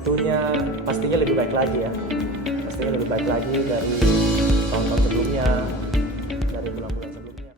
Tentunya pastinya lebih baik lagi ya. Pastinya lebih baik lagi dari tahun-tahun sebelumnya, dari bulan-bulan sebelumnya.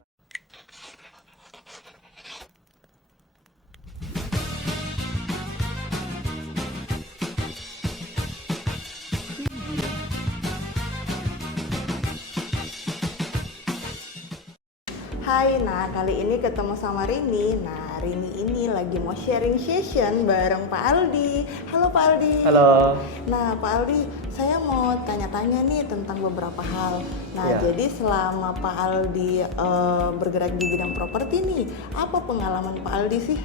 Hai, nah kali ini ketemu sama Rini. Nah, Rini ini lagi mau sharing session bareng Pak Aldi. Halo Pak Aldi. Halo. Nah, Pak Aldi, saya mau tanya-tanya nih tentang beberapa hal. Nah, Ya. jadi selama Pak Aldi bergerak di bidang properti nih, apa pengalaman Pak Aldi sih?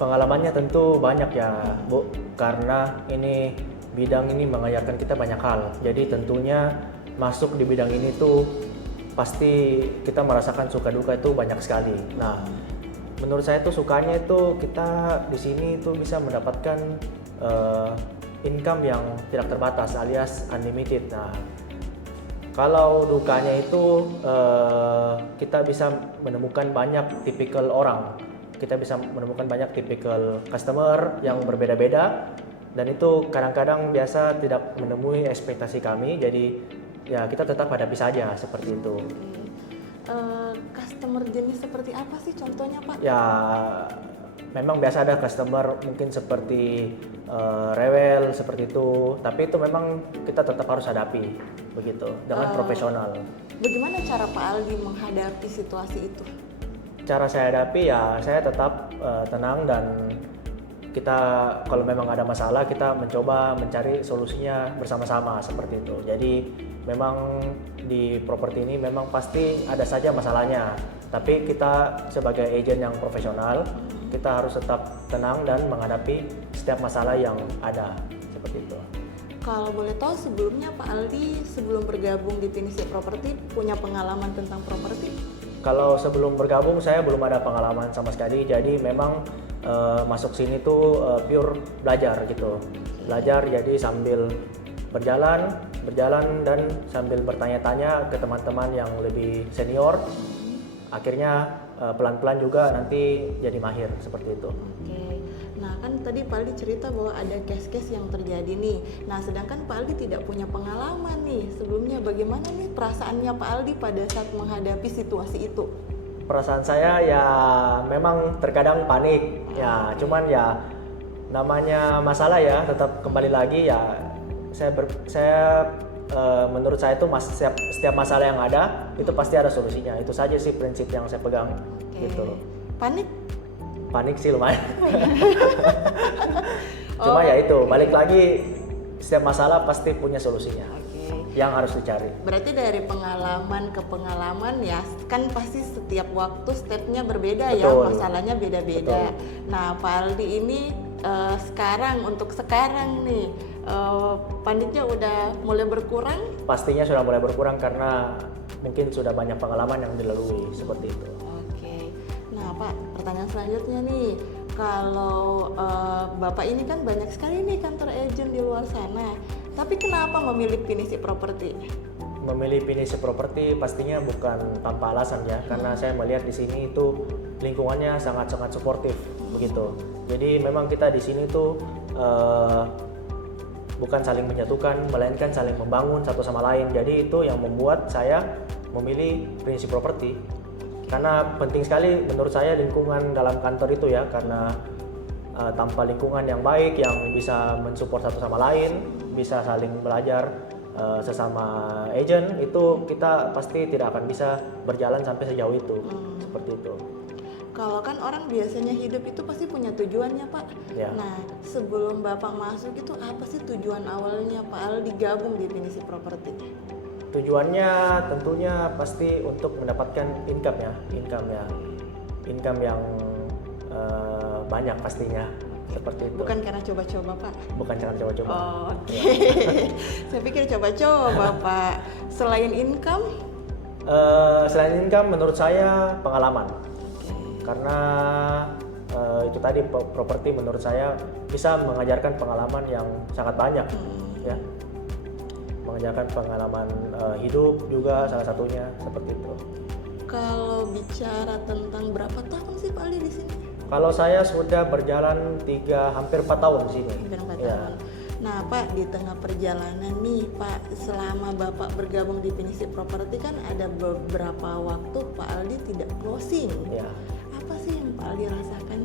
Pengalamannya tentu banyak ya, Bu, karena ini bidang ini mengajarkan kita banyak hal. Jadi tentunya masuk di bidang ini tuh pasti kita merasakan suka duka itu banyak sekali. Nah, menurut saya tuh sukanya itu kita di sini tuh bisa mendapatkan income yang tidak terbatas alias unlimited. Nah, kalau dukanya itu kita bisa menemukan banyak tipikal orang. Kita bisa menemukan banyak tipikal customer yang berbeda-beda dan itu kadang-kadang biasa tidak menemui ekspektasi kami. Jadi ya kita tetap hadapi saja seperti itu. Customer jenis seperti apa sih contohnya Pak? Ya memang biasa ada customer mungkin seperti rewel seperti itu, tapi itu memang kita tetap harus hadapi begitu dengan profesional. Bagaimana cara Pak Aldi menghadapi situasi itu? Cara saya hadapi ya saya tetap tenang dan kita kalau memang ada masalah kita mencoba mencari solusinya bersama-sama seperti itu. Jadi memang di properti ini memang pasti ada saja masalahnya, tapi kita sebagai agent yang profesional kita harus tetap tenang dan menghadapi setiap masalah yang ada seperti itu. Kalau boleh tahu sebelumnya Pak Aldi sebelum bergabung di Pinisi Properti punya pengalaman tentang properti? Kalau sebelum bergabung saya belum ada pengalaman sama sekali, jadi memang masuk sini tuh pure belajar gitu. Belajar jadi sambil berjalan dan sambil bertanya-tanya ke teman-teman yang lebih senior. Akhirnya pelan-pelan juga nanti jadi mahir seperti itu. Oke. Nah kan tadi Pak Aldi cerita bahwa ada case-case yang terjadi nih. Nah sedangkan Pak Aldi tidak punya pengalaman nih sebelumnya. Bagaimana nih perasaannya Pak Aldi pada saat menghadapi situasi itu? Perasaan saya ya memang terkadang panik ya, cuman ya namanya masalah ya tetap kembali lagi ya menurut saya itu setiap masalah yang ada itu pasti ada solusinya. Itu saja sih prinsip yang saya pegang. Oke. Gitu. Panik Sih lumayan. Cuma ya itu balik lagi setiap masalah pasti punya solusinya yang harus dicari. Berarti dari pengalaman ke pengalaman ya kan pasti setiap waktu stepnya berbeda. Betul. Ya masalahnya beda-beda. Nah Pak Aldi ini untuk sekarang nih paniknya udah mulai berkurang? Pastinya sudah mulai berkurang karena mungkin sudah banyak pengalaman yang dilalui seperti itu. Oke. Nah Pak, pertanyaan selanjutnya nih, kalau Bapak ini kan banyak sekali nih kantor agent di luar sana, tapi kenapa memilih Pinisi Properti? Memilih Pinisi Properti pastinya bukan tanpa alasan ya, karena saya melihat di sini itu lingkungannya sangat-sangat suportif begitu. Jadi memang kita di sini tuh bukan saling menjatuhkan, melainkan saling membangun satu sama lain. Jadi itu yang membuat saya memilih Pinisi Properti. Karena penting sekali menurut saya lingkungan dalam kantor itu ya, karena tanpa lingkungan yang baik yang bisa mensupport satu sama lain, bisa saling belajar sesama agent, itu kita pasti tidak akan bisa berjalan sampai sejauh itu. Seperti itu. Kalau kan orang biasanya hidup itu pasti punya tujuannya Pak. Ya. Nah sebelum Bapak masuk itu apa sih tujuan awalnya Pak Aldi gabung di Pinisi Properti? Tujuannya tentunya pasti untuk mendapatkan income yang banyak pastinya seperti itu. Bukan karena coba-coba Pak? Bukan karena coba-coba. Oh, oke. Saya pikir coba-coba Pak. Selain income? Selain income menurut saya pengalaman. Karena itu tadi properti menurut saya bisa mengajarkan pengalaman yang sangat banyak ya. Mengajarkan pengalaman hidup juga salah satunya seperti itu. Kalau bicara tentang berapa tahun sih Pak Aldi di sini? Kalau saya sudah berjalan hampir 4 tahun di sini. Hampir 4 Ya. tahun. Nah Pak, di tengah perjalanan nih Pak, selama Bapak bergabung di Pinisi Property kan ada beberapa waktu Pak Aldi tidak closing. Ya. Apa sih yang Pak Aldi rasakan?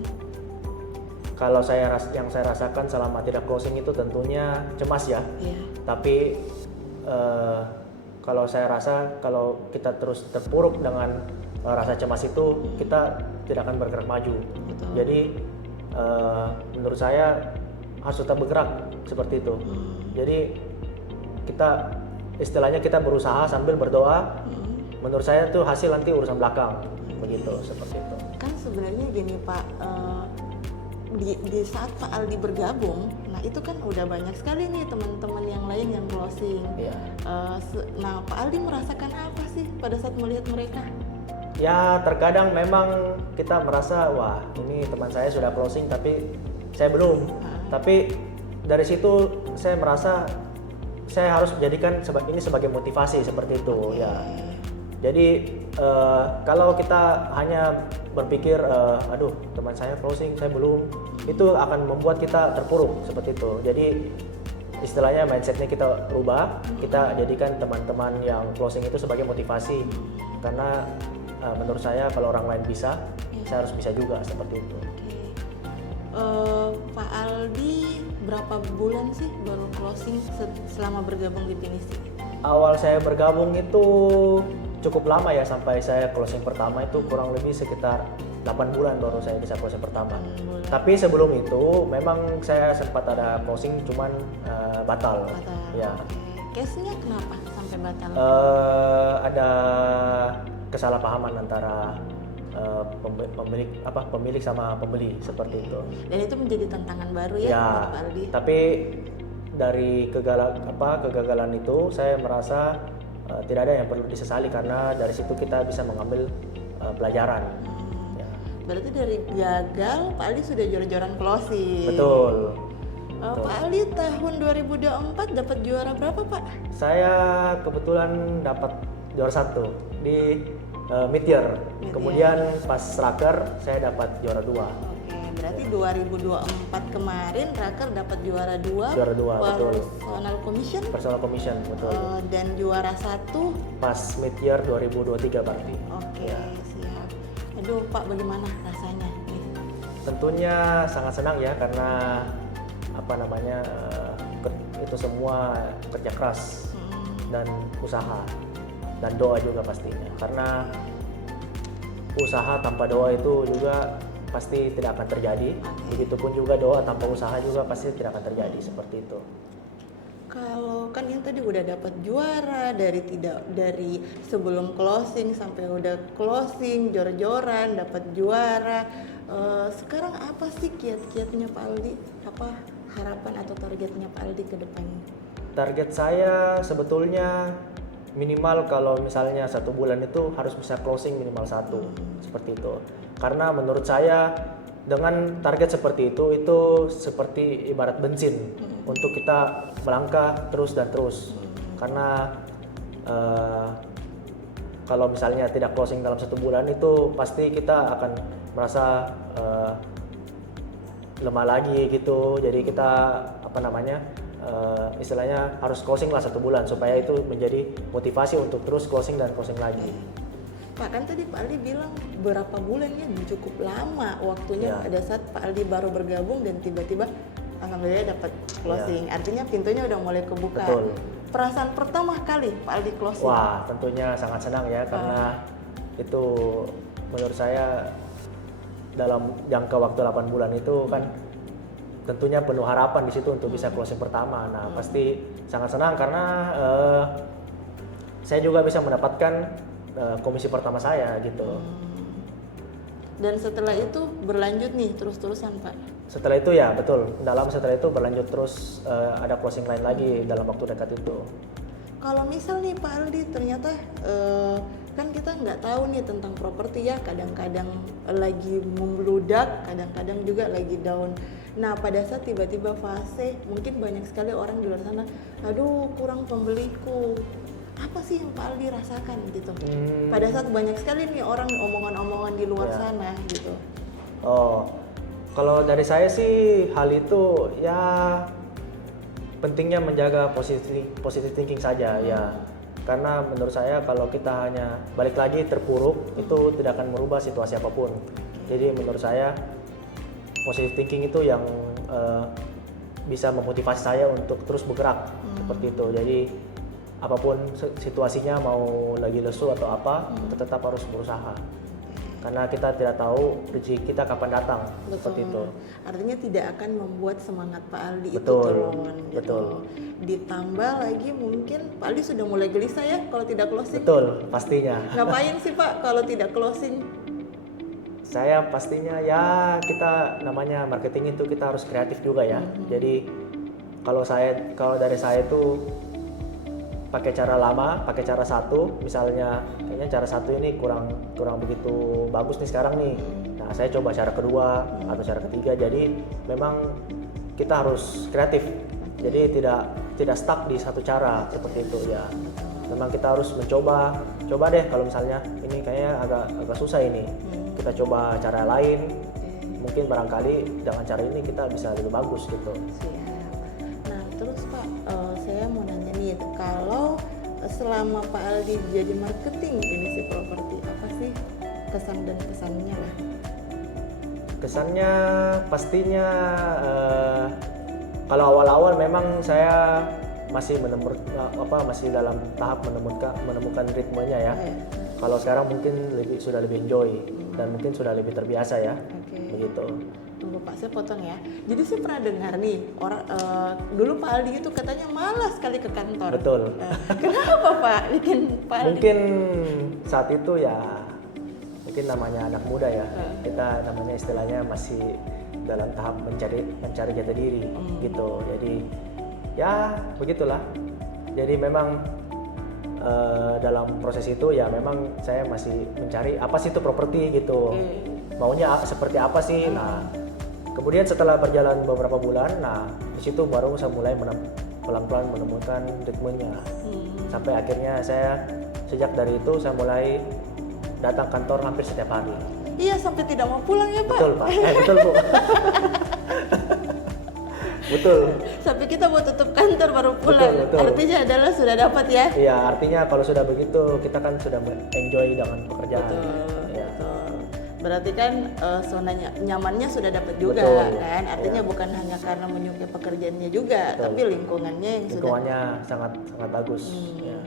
Kalau yang saya rasakan selama tidak closing itu tentunya cemas ya. Iya. Tapi kalau saya rasa kalau kita terus terpuruk dengan rasa cemas itu, kita tidak akan bergerak maju. Betul. Jadi menurut saya harus tetap bergerak seperti itu. Jadi kita istilahnya kita berusaha sambil berdoa. Menurut saya itu hasil nanti urusan belakang, begitu seperti itu. Kan sebenarnya gini Pak, di saat Pak Aldi bergabung, nah itu kan udah banyak sekali nih teman-teman yang lain yang closing. Iya. Nah Pak Aldi merasakan apa sih pada saat melihat mereka? Ya terkadang memang kita merasa wah ini teman saya sudah closing tapi saya belum. Tapi dari situ saya merasa saya harus menjadikan ini sebagai motivasi seperti itu ya. Jadi kalau kita hanya berpikir aduh teman saya closing saya belum, itu akan membuat kita terpuruk seperti itu. Jadi istilahnya mindsetnya kita rubah, kita jadikan teman-teman yang closing itu sebagai motivasi. Karena menurut saya kalau orang lain bisa, saya harus bisa juga seperti itu. Pak Aldi berapa bulan sih baru closing selama bergabung di Pinisi? Awal saya bergabung itu cukup lama ya, sampai saya closing pertama itu kurang lebih sekitar 8 bulan baru saya bisa closing pertama. Tapi sebelum itu memang saya sempat ada closing cuman batal. Ya. Case-nya kenapa sampai batal? Ada kesalahpahaman antara pemilik sama pembeli seperti itu. Dan itu menjadi tantangan baru ya, ya Pak Aldi. Tapi dari kegagalan itu saya merasa tidak ada yang perlu disesali, karena dari situ kita bisa mengambil pelajaran. Ya. Berarti dari gagal Pak Aldi sudah jor-joran closing. Betul. Pak Aldi tahun 2024 dapat juara berapa Pak? Saya kebetulan dapat juara 1 di mid-year. Kemudian pas raker saya dapat juara 2. Oke, berarti 2024 kemarin raker dapat juara 2. Juara 2, betul. Personal commission, betul. Dan juara 1 pas mid-year 2023 berarti. Oke, siap. Aduh Pak, bagaimana rasanya nih? Tentunya sangat senang ya, karena itu semua kerja keras dan usaha dan doa juga pastinya, karena usaha tanpa doa itu juga pasti tidak akan terjadi. Begitupun juga doa tanpa usaha juga pasti tidak akan terjadi, seperti itu. Kalau kan yang tadi udah dapat juara dari sebelum closing sampai udah closing, jor-joran dapat juara, sekarang apa sih kiat-kiatnya Pak Aldi? Apa harapan atau targetnya Pak Aldi ke depannya? Target saya sebetulnya minimal kalau misalnya 1 bulan itu harus bisa closing minimal 1, seperti itu. Karena menurut saya dengan target seperti itu seperti ibarat bensin untuk kita melangkah terus dan terus. Karena kalau misalnya tidak closing dalam 1 bulan itu pasti kita akan merasa lemah lagi gitu. Jadi kita istilahnya harus closing lah 1 bulan supaya itu menjadi motivasi untuk terus closing dan closing lagi. Pak, kan tadi Pak Aldi bilang berapa bulan ya, cukup lama waktunya pada saat Pak Aldi baru bergabung dan tiba-tiba alhamdulillah dapat closing. Artinya pintunya udah mulai kebuka. Betul. Perasaan pertama kali Pak Aldi closing? Wah, tentunya sangat senang ya, karena itu menurut saya dalam jangka waktu 8 bulan itu kan tentunya penuh harapan di situ untuk bisa closing pertama. Nah, pasti sangat senang karena saya juga bisa mendapatkan komisi pertama saya gitu. Dan setelah itu berlanjut nih terus-terusan Pak? Setelah itu ya betul, setelah itu berlanjut terus, ada closing lain lagi dalam waktu dekat itu. Kalau misal nih Pak Aldi ternyata kan kita nggak tahu nih tentang properti ya, kadang-kadang lagi membludak, kadang-kadang juga lagi down. Nah pada saat tiba-tiba fase, mungkin banyak sekali orang di luar sana, aduh kurang pembeliku. Apa sih yang Pak Aldi rasakan gitu? Pada saat banyak sekali nih orang omongan-omongan di luar sana gitu. Oh, kalau dari saya sih hal itu ya pentingnya menjaga positive thinking saja ya. Karena menurut saya kalau kita hanya balik lagi terpuruk itu tidak akan merubah situasi apapun. Jadi menurut saya positive thinking itu yang bisa memotivasi saya untuk terus bergerak seperti itu. Jadi apapun situasinya, mau lagi lesu atau apa, kita tetap harus berusaha. Karena kita tidak tahu rezeki kita kapan datang. Betul. Seperti itu. Artinya tidak akan membuat semangat Pak Aldi itu Betul, turun. Gitu. betul. Ditambah lagi mungkin Pak Aldi sudah mulai gelisah ya kalau tidak closing. Betul, pastinya. Ngapain sih Pak kalau tidak closing? Saya pastinya ya, kita namanya marketing itu kita harus kreatif juga ya. Jadi kalau dari saya itu pakai cara lama, pakai cara satu, misalnya kayaknya cara satu ini kurang begitu bagus nih sekarang nih. Nah, saya coba cara kedua atau cara ketiga. Jadi memang kita harus kreatif. Jadi tidak stuck di satu cara seperti itu ya. Memang kita harus coba deh kalau misalnya ini kayaknya agak susah ini. Kita coba cara lain. Mungkin barangkali dengan cara ini kita bisa lebih bagus gitu. Siap. Nah, terus Pak, saya mau nanya nih, kalau selama Pak Aldi jadi marketing Pinisi Property, apa sih kesan dan pesannya lah? Kesannya pastinya kalau awal-awal memang saya masih masih dalam tahap menemukan ritmenya ya. Kalau sekarang mungkin sudah lebih enjoy dan mungkin sudah lebih terbiasa ya. Begitu. Tunggu Pak, saya potong ya. Jadi saya pernah dengar nih dulu Pak Aldi itu katanya malas sekali ke kantor. Betul. Kenapa Pak bikin Pak Aldi? Mungkin saat itu ya mungkin namanya anak muda ya. Kita namanya istilahnya masih dalam tahap mencari jati diri gitu. Jadi ya begitulah. Jadi memang dalam proses itu ya memang saya masih mencari apa sih itu properti gitu. Maunya seperti apa sih? Nah, kemudian setelah berjalan beberapa bulan, nah di situ baru saya mulai pelan-pelan menemukan ritmenya. Sampai akhirnya saya sejak dari itu saya mulai datang kantor hampir setiap hari. Iya, sampai tidak mau pulang ya Pak? Betul Pak, betul Bu. Betul. Sampai kita mau tutup kantor baru pulang. Betul. Artinya adalah sudah dapat ya? Iya, artinya kalau sudah begitu kita kan sudah enjoy dengan pekerjaan. Betul. Ya. Berarti kan zona nyamannya sudah dapat juga. Betul. Kan? Artinya Ya. bukan hanya karena menyukai pekerjaannya juga, Betul. tapi lingkungannya yang Lingkungannya sangat bagus. Ya.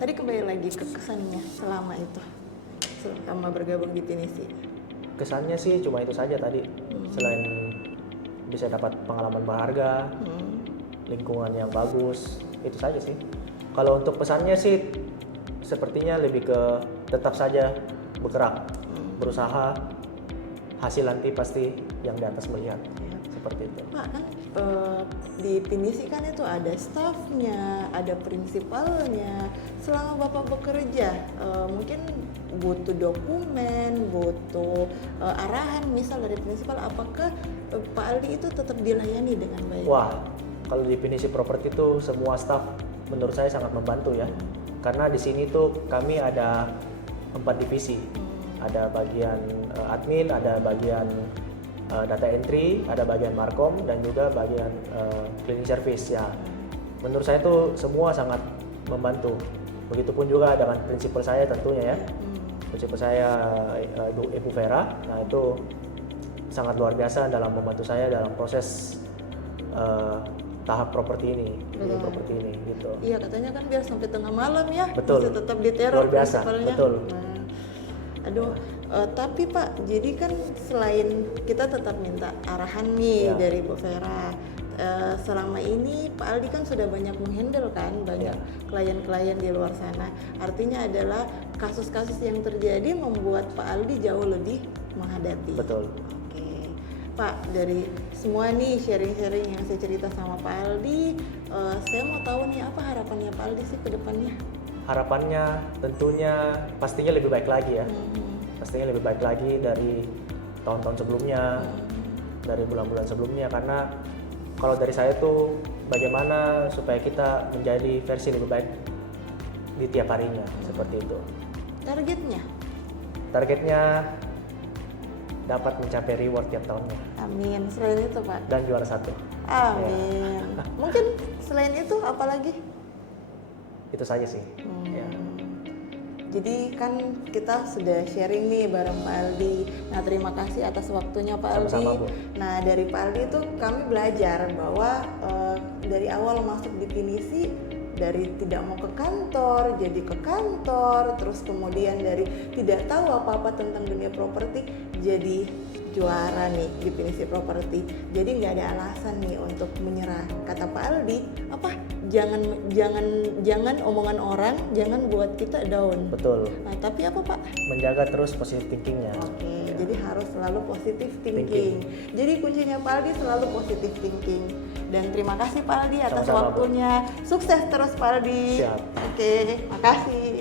Tadi kembali lagi ke kesannya selama itu, selama bergabung di Pinisi. Kesannya sih cuma itu saja tadi. Selain bisa dapat pengalaman berharga, lingkungan yang bagus, itu saja sih. Kalau untuk pesannya sih sepertinya lebih ke tetap saja bergerak, berusaha, hasil nanti pasti yang di atas melihat. Seperti itu. Pak, kan di Pinisi kan itu ada staffnya, ada prinsipalnya. Selama Bapak bekerja, mungkin butuh dokumen, butuh arahan misal dari prinsipal, apakah Pak Aldi itu tetap dilayani dengan baik? Wah, kalau di Pinisi Property itu semua staff menurut saya sangat membantu ya. Karena di sini tuh kami ada 4 divisi. Ada bagian admin, ada bagian data entry, ada bagian markom, dan juga bagian cleaning service ya. Menurut saya itu semua sangat membantu. Begitupun juga dengan prinsipal saya tentunya ya. Prinsipal saya Ibu Vera, nah itu sangat luar biasa dalam membantu saya dalam proses tahap properti ini, properti ini gitu. Iya, katanya kan biar sampai tengah malam ya, Betul. masih tetap diteror Luar biasa, prinsipalnya. betul. Nah, aduh, tapi Pak, jadi kan selain kita tetap minta arahan nih Ya. dari Bu Vera, selama ini Pak Aldi kan sudah banyak menghandle kan banyak klien-klien di luar sana. Artinya adalah kasus-kasus yang terjadi membuat Pak Aldi jauh lebih menghadapi. Betul. Oke, Pak, dari semua nih sharing-sharing yang saya cerita sama Pak Aldi, saya mau tahu nih apa harapannya Pak Aldi sih ke depannya? Harapannya tentunya pastinya lebih baik lagi ya. Pastinya lebih baik lagi dari tahun-tahun sebelumnya, dari bulan-bulan sebelumnya. Karena kalau dari saya tuh bagaimana supaya kita menjadi versi lebih baik di tiap harinya, seperti itu. Targetnya? Targetnya dapat mencapai reward tiap tahunnya Amin. Selain itu Pak? dan juara 1. Amin. Mungkin selain itu apalagi? Itu saja sih. Ya. Jadi kan kita sudah sharing nih bareng Pak Aldi. Nah, terima kasih atas waktunya Pak Aldi. Sama-sama, Bu. Nah, dari Pak Aldi itu kami belajar bahwa dari awal masuk definisi, dari tidak mau ke kantor jadi ke kantor, terus kemudian dari tidak tahu apa-apa tentang dunia properti jadi juara nih definisi properti. Jadi nggak ada alasan nih untuk menyerah. Kata Pak Aldi, apa? Jangan omongan orang jangan buat kita down. Betul. Nah, tapi apa Pak? Menjaga terus positive thinkingnya. Oke, jadi harus selalu positive thinking. Jadi kuncinya Pak Aldi selalu positive thinking. Dan terima kasih Pak Aldi atas Sama-sama, Bu. waktunya. Sukses terus Pak Aldi. Siap. Oke, makasih.